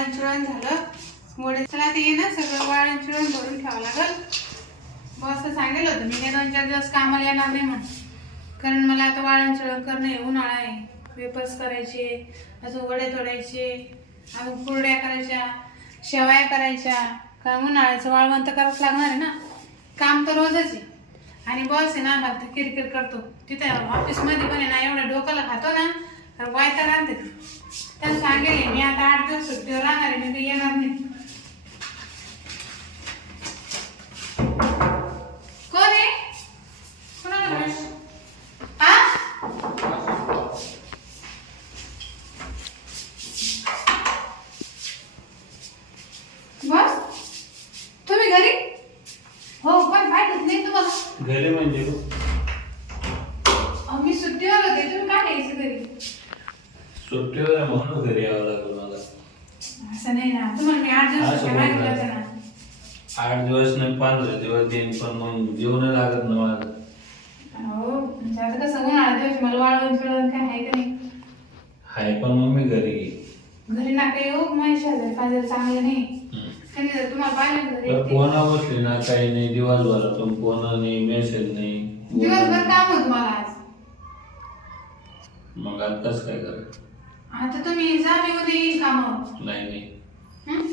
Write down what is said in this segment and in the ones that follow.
वाळण चिळण झालं. मोडे चला ते ये ना सगळं वाळण चिळण भरून ठेवावं लागल. बॉस सांगितलं होतं मी दोन चार दिवस कामाला येणार नाही म्हणून. कारण मला आता वाळण चिळण करणं आहे उन्हाळा आहे. वेपर्स करायचे अजून वडे तोडायचे अजून कुरड्या करायच्या शेवाया करायच्या. कारण उन्हाळ्याचं वाळवण तर करावंच लागणार आहे ना. काम तर रोजच आहे. आणि बॉस आहे ना मला किरकिर करतो. तिथे ऑफिसमध्ये पण आहे ना एवढं डोक्याला खातो ना तर वायता आणते. त्याला सांगेल मी आता आठ दिवस सुट्टीवर राहणार आहे मी काही येणार नाही कोण आहे कोणाला भेट हा बस तुम्ही घरी हो पण माहितच नाही तुम्हाला घरी म्हणजे अहो, मी सुट्टीवर होते तुम्ही काय यायचं घरी सुट्टीवर आहे म्हणून घरी यावं लागलं मला असं नाही ना तुम्हाला मी आठ दिवस असं सुट्ट्या बोल मागितल्या ना. होत्या ना आठ दिवस नाही पंधरा दिवस देईन पण मग जेवण लागत ना हो म्हणजे आता कसं दिवस मला काय आहे का नाही? हाय पण मग मी घरी घरी ना काही हो माझ्या शेजारी पाजारी चांगलं नाही. हम्म. त्यांनी जर तुम्हाला पाहिलं ना घरी तर फोन बसली ना काही नाही दिवसभरातून फोन नाही मेसेज नाही. दिवसभर काम होतं मला आज. मग आज कसं काय करायचं? आता तुम्ही जा मी उद्या येईल कामावर. नाही नाही. हं?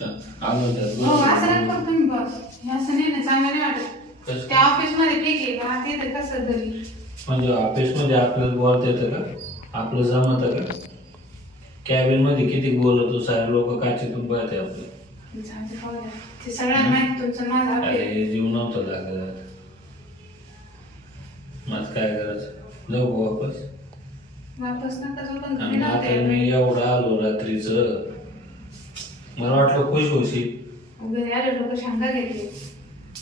हो असं नाही करतो तुम्ही बस. हे असं नाही ना चांगलं नाही वाटत. कसं? त्या ऑफिसमध्ये ठीक आहे पण आता येतं कसं घरी म्हणजे ऑफिसमध्ये आपल्याला बोलता येतं का? आपलं जमत का? कॅबिनमध्ये किती बोलतो सारे लोक काचेतून पाहते आपलं. ते सगळ्यांना माहिती तुमचं माझं अरे ऑफिस जीव नव्हतं लागत. मग काय करायचं? जाऊ का वापस? वापस नका पण आणि आता. मी एवढा आलो रात्रीच. मला वाटलं खुश होशील. घरी आले लोक शंका घेतली.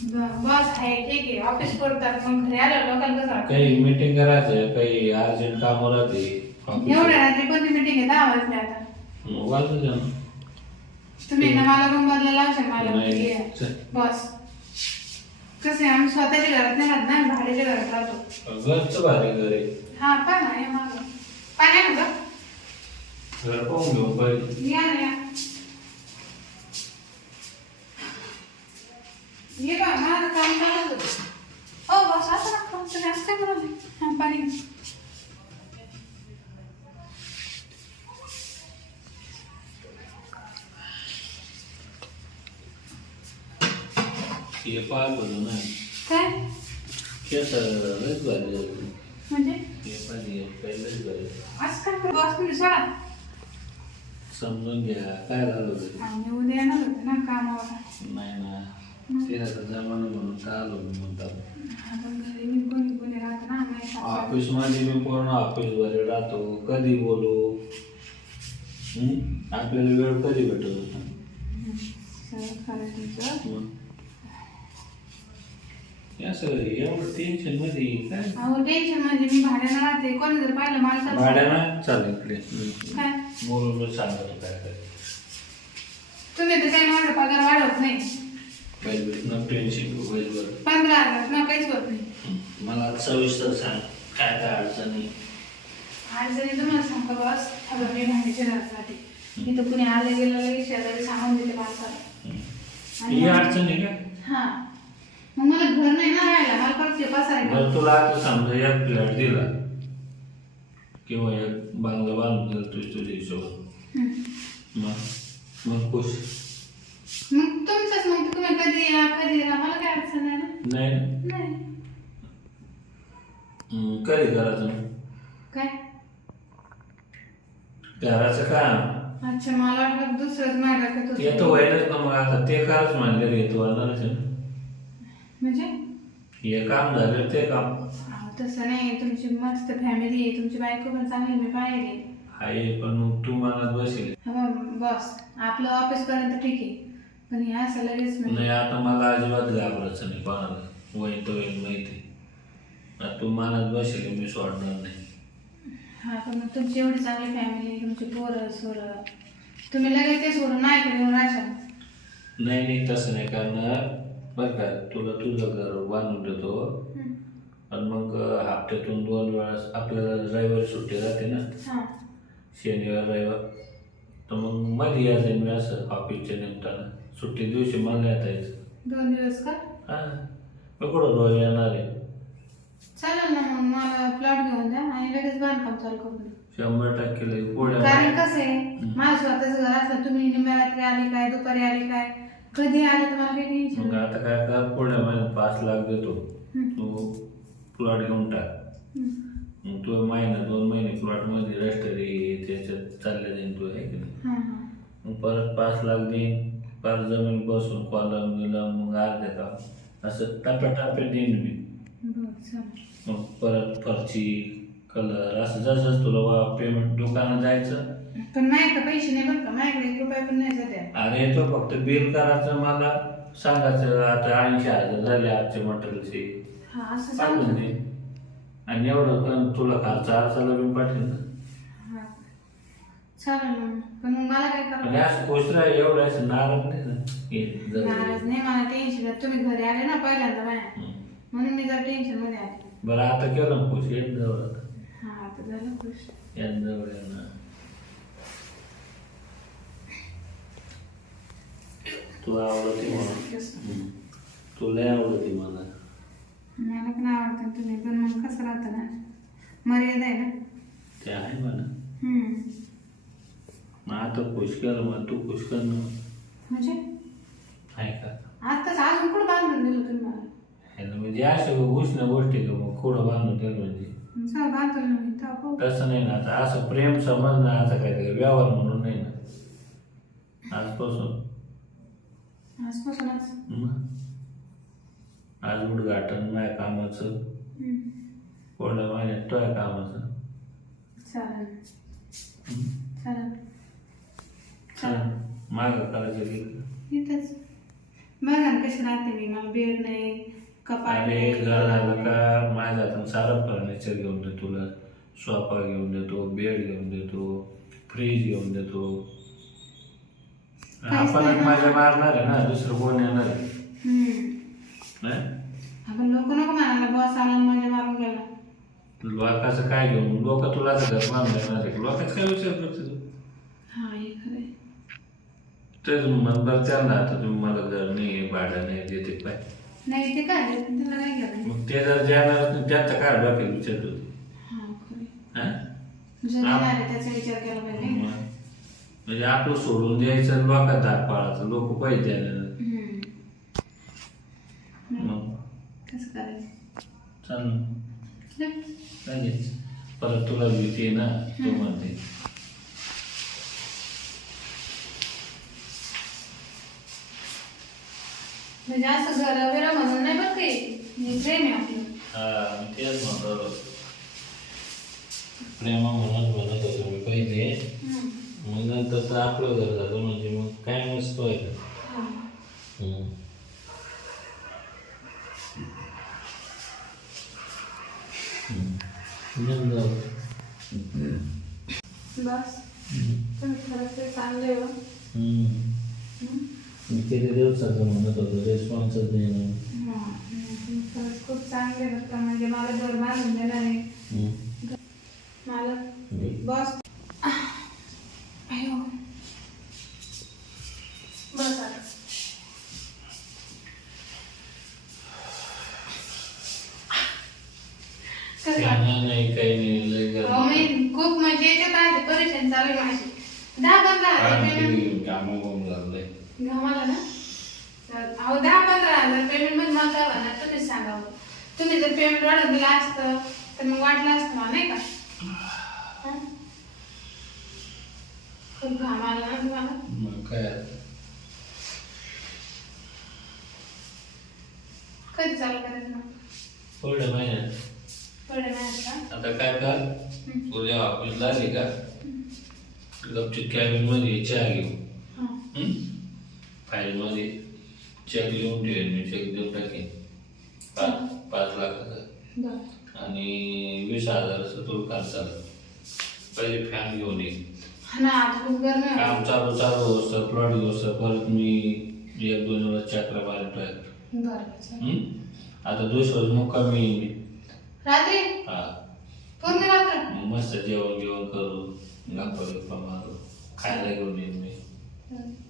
ब- बस आहे ठीक आहे ऑफिस करतात मग घरी आलं लोकांना कसं वाटतं? काही मीटिंग करायचं काही अर्जंट काम राहते. एवढ्या रात्री कोणती मिटिंग आहे? दहा वाजले आता. ना. तुम्ही ना मला रूम बदला लावशाल मला नाही ये. चल. बस. कसं आहे आम्ही स्वतःच्या घरात नाही राहत ना आम्ही भाड्याच्या घरात राहतो. घरचं भारी घर आहे. हा पण ना हे मागं. पाणी आहे घर पाहून घेऊ पहिले. या ना या ये. हे पाय बोलू ना. काय? केस लयच भारी झाले. म्हणजे? हे पाणी हे पहिलंच भारी असं काय करू? बस तुम्ही सोडा. समजून घ्या काय झालं उद्या येणार होते ना कामावर. नाही ना. ते आता जमाना म्हणून का आलो मी म्हणतात आपण घरी मी कोणी कोणी राहत ना नाही सासू- ऑफिसमध्ये मी पूर्ण ऑफिस वर राहतो. कधी बोलू? हम्म? आपल्याला वेळ कधी भेटतो? सगळं खरं तुमचं? मग? हे असं? एवढं टेन्शनमध्ये काय? अहो टेन्शन म्हणजे मी भाड्यानं राहते. कोणी जर पाहिलं मला तर भाड्यानं इकडे. काय? बोलून मी सांगतो काय काय तुम्ही तर काही माझा पगार वाढवत नाही. टेन्शन पंधरा हजार ना काहीच होत नाही. मला सविस्तर सांग काय काय अडचणी आज जरी तुम्हाला सांगतो बस. अगं मी भांडीच्या घरात राहते. मी तर कुणी आलं गेलं लगेच शेजारी सांगून देते माणसाला ही अडचण आहे का? हा. मग मला घर नाही ना राहायला. मला परत ते पसारा बरं तुला आता समजा एक फ्लॅट दिला. किंवा एक बांगला बांधून दिला तुझ्या तुझ्या हिशोबात मग? मग खुश? मग तुमचंच मग. तुम्ही कधी या कधी या? मला काय अडचण आहे ना? नाही ना? नाही. हम्म, कधी करायचं? काय? घराचं काम अच्छा मला वाटलं दुसरंच माझ्या ते तर व्हायलाच ना मग. आता ते कालच म्हणले येतो होणारच आहे ना. म्हणजे? हे काम झालं ते काम. अहो, तसं नाही. तुमची मस्त फॅमिली आहे. तुमची बायको पण चांगली मी पाहिली. आहे पण मग तू मनात बसेल. हा बॉस. आपलं ऑफिस पर्यंत ठीक आहे. पण ह्या सॅलरीज नाही म्हणजे आता मला अजिबात घाबरायचं नाही कोणाला. होईल तो माहिती आता तू मनात बसेल मी सोडणार नाही. हा पण मग तुमची एवढी चांगली फॅमिली तुमची पोरं सोरं. तुम्ही लगेच ते सोडून नाही येऊन राहशाल. नाही नाही तसं नाही करणार. बरं का तुला तुझं घर बांधून देतो हं. आणि मग हप्त्यातून दोन वेळा आपल्याला रविवारी सुट्टी राहते ना. हा. शनिवार रविवार. तर मग मध्ये यायचं मी असं ऑफिसच्या निमित्तानं. सुट्टी दिवशी मला येता यायचं. दोन दिवस का? हा. मी कुठं रोज येणार आहे? चालेल ना मग मला प्लॉट घेऊन द्या आणि लगेच बांधकाम चालू करू द्या. शंभर टक्के लई कारण कसं आहे माझं स्वतःच घर असलं तुम्ही निम्या रात्री आली काय दुपारी आली काय कधी आले तर मला काही टेन्शन मग आता काय कर पुढे महिन्यात पाच लाख देतो. तू प्लॉट घेऊन टाक. मग तू महिना दोन महिने प्लॉटमध्ये रजिस्टरी त्याच्यात चालले जाईन तू आहे की नाही? हां हां. मग परत पाच लाख देईन. परत जमीन बसून कॉलम गिलम मग अर्ध्या का? असं टप्प्या टप्प्या देईन मी. बरं चालेल. मग परत फरची कलर असं जसं तुला पेमेंट दुकानात जायचं पण माझ्याकडे पैसे नाही बरं का? माझ्याकडे एक रुपया पण नाही सध्या. अरे तो फक्त बिल करायचं मला सांगायचं आता ऐंशी हजार झाले आजचे मटेरियलचे. हा असं पाठवून सांगतो दे. आणि एवढं पण तुला खर्च अर्चाला बी पाठवेल ना. हा. चालेल मग. पण मग मला काय आणि करावं असं खुश राह एवढं असं नाराज नाही ना. हे जर- नाराज नाही मला टेन्शन तुम्ही घरी आले ना पहिल्यांदा हं. म्हणून मी जरा टेन्शनमध्ये आले. बरं आता केलं ना खुश? येत जवळ आता. हा आता झालं खुश. यात जवळ आहे ना. तू आवडती मला. तू लय आवडती मला मला पण आवडतं तुम्ही पण मग कसं राहतं ना? मर्यादा आहे ना? ते आहे हम्म. मग आता खुश केलं मग तू खुश कर ना. म्हणजे? का? आताच अजून कुठं बांधून दिलं तुम्ही मला? म्हणजे अशा उष्ण गोष्टी का मग खोडं बांधून दिलं म्हणजे? बांधलं ना मी तेव्हा पाहू. तसं नाही ना आता असं प्रेम समज ना आता काय ते व्यवहार म्हणून नाही ना. आजपासून. आजपासूनच. मग आज उद्घाटन माझ्या कामाचं. हम्म. पुढल्या महिन्यात तुझ्या कामाचं? चालेल. हं? चालेल. चल मागं करायचं गेलं इथंच. बघा ना कशी राहते मी. मला बेड नाही कपाट अरे नाही, घर झालं का माझ्या हातून सारं फर्निचर घेऊन देतो तुला. सोफा घेऊन देतो बेड घेऊन देतो फ्रीज घेऊन देतो. काहीच आपण नाही. माझ्या मारणार आहे ना दुसरं कोण येणार आहे? हम्म. नाही? आपण लोक नको म्हणाला बॉस आला आणि मारून गेला. लोकांचं काय घेऊन लोक तुला तर घर आहे लोकांचं काय विचार करतो तू? हा हे खरंय तर म्हणणार त्यांना आता तुम्ही मला घर नाही भाडं नाही देते काय? नाही ते काय त्याला मग ते जर नाही त्यांचा काय डोक्यात विचार होतो हा खरंय हा? जो त्याचा विचार केला पाहिजे. मग म्हणजे आपलं सोडून द्यायचं आणि लोकांत धाक पाळायचं लोक हम्म. मग? कसं करायचं? चाल ना. चल. लगेच. परत तुला भीती आहे ना तू म्हणते म्हणजे असं घर बिरा म्हणून नाही काही हे प्रेम आहे आपलं. हा मी तेच म्हणतो प्रेमा म्हणत म्हणत होतो मी पहिले. हम्म. मग नंतर तर आपलं घर झालं म्हणजे मग काय मस्त व्हायचं हा. हम्म. हम्म. मग जाऊ. बस तुम्ही खरंच ते चांगले हो हम्म. हम्म. मी किती दिवसाचं म्हणत होतो रिस्पॉन्सच नाही म्हणून. हा. तुम्ही खरंच खूप चांगले बरं का म्हणजे मला घर बांधून देणार आहे हम्म. मला बस अयो बस आता कसं वाटलं? नाही नाही, काही नाही लय अहो, गरम. मी खूप म्हणजे याच्यात परेशान चालू आहे माझी दहा पंधरा हजार कामं लागलंय. घामाला ना तर अहो दहा पंधरा हजार पेमेंटमध्ये मला काय होणार तुम्हीच सांगा बरं. तुम्ही जर पेमेंट वाढत दिलं असतं तर मग वाटलं असतं मला नाही का हं? खूप घाम आला ना तुम्हाला मग काय आता? कधी चालू करायचं मग पुढल्या महिन्यात का आता काय कर? उद्या ऑफिसला आली का? गपचित कॅबिनमध्ये चहा घेऊ हां. फाईल मध्ये चेक लिहून ठेवेन मी चेक देऊन टाकेन. पाच पाच लाखाचा. आणि वीस हजाराचं तुला काम चालू. पहिले फॅन घेऊन ये. ना आता खूप गरमी आहे. काम चालू चालू होतं प्लॉट घेऊ परत मी एक दोन वेळा चक्र चालेल. हम्म? आता दुसरं येईन मी. रात्री? हा. पूर्ण रात्र? मग मस्त जेवण जेवण करू गप्पा गप्पा मारू. खायला घेऊन येईन मी.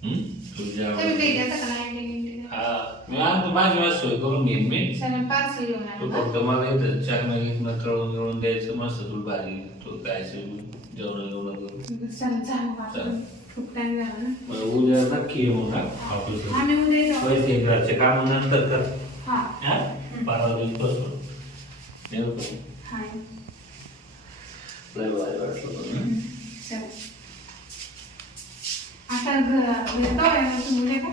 हं? तुझ्या तुम्ही काही घेता का? नाही काही हा. मी आणतो माझी माझी सोय करून घेईन मी. चला पार्सल घेऊन तू आणा फक्त मला इथं चकना गिकना तळून गिळून द्यायचं मस्त तुला भाजी तू खायचं जेवण जेवण करून चला चालू वाटलं. खूप टाइम झाला ना. मग उद्या नक्की ये मग हा? ऑफिसला आम्ही उद्या येतो पैसे घरचे काम नंतर कर. हा. हा? बारा वाजेपासून येऊ हा लय भारी वाटलं पण. चला आता घेतो आहे ना तुम्ही का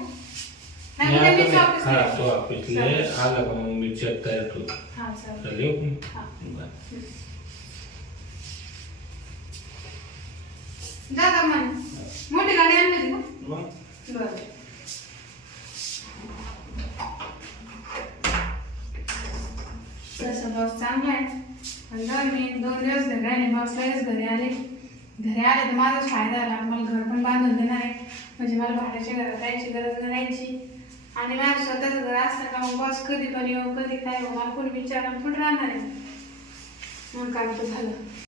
नाही मी- ऑफिस हा तो ऑफिसला. आला का मग मी चेक ठेवतो हा चालेल चल? हा का म्हणे मोठी गाडी आणली का मग बरं तसं बॉस चांगला आहे पण मी दोन दिवस घरी राहिले बॉस लगेच घरी आले घरी आले तर माझाच फायदा झाला मला घर पण बांधून देणार आहे म्हणजे मला भाड्याच्या घरात राहायची गरज नाही राहायची आणि माझं स्वतःचं घर असलं का मग बॉस कधी पण येऊ कधी काय हो मला कोणी विचारलं कुठं राहणार आहे मग काम तर झालं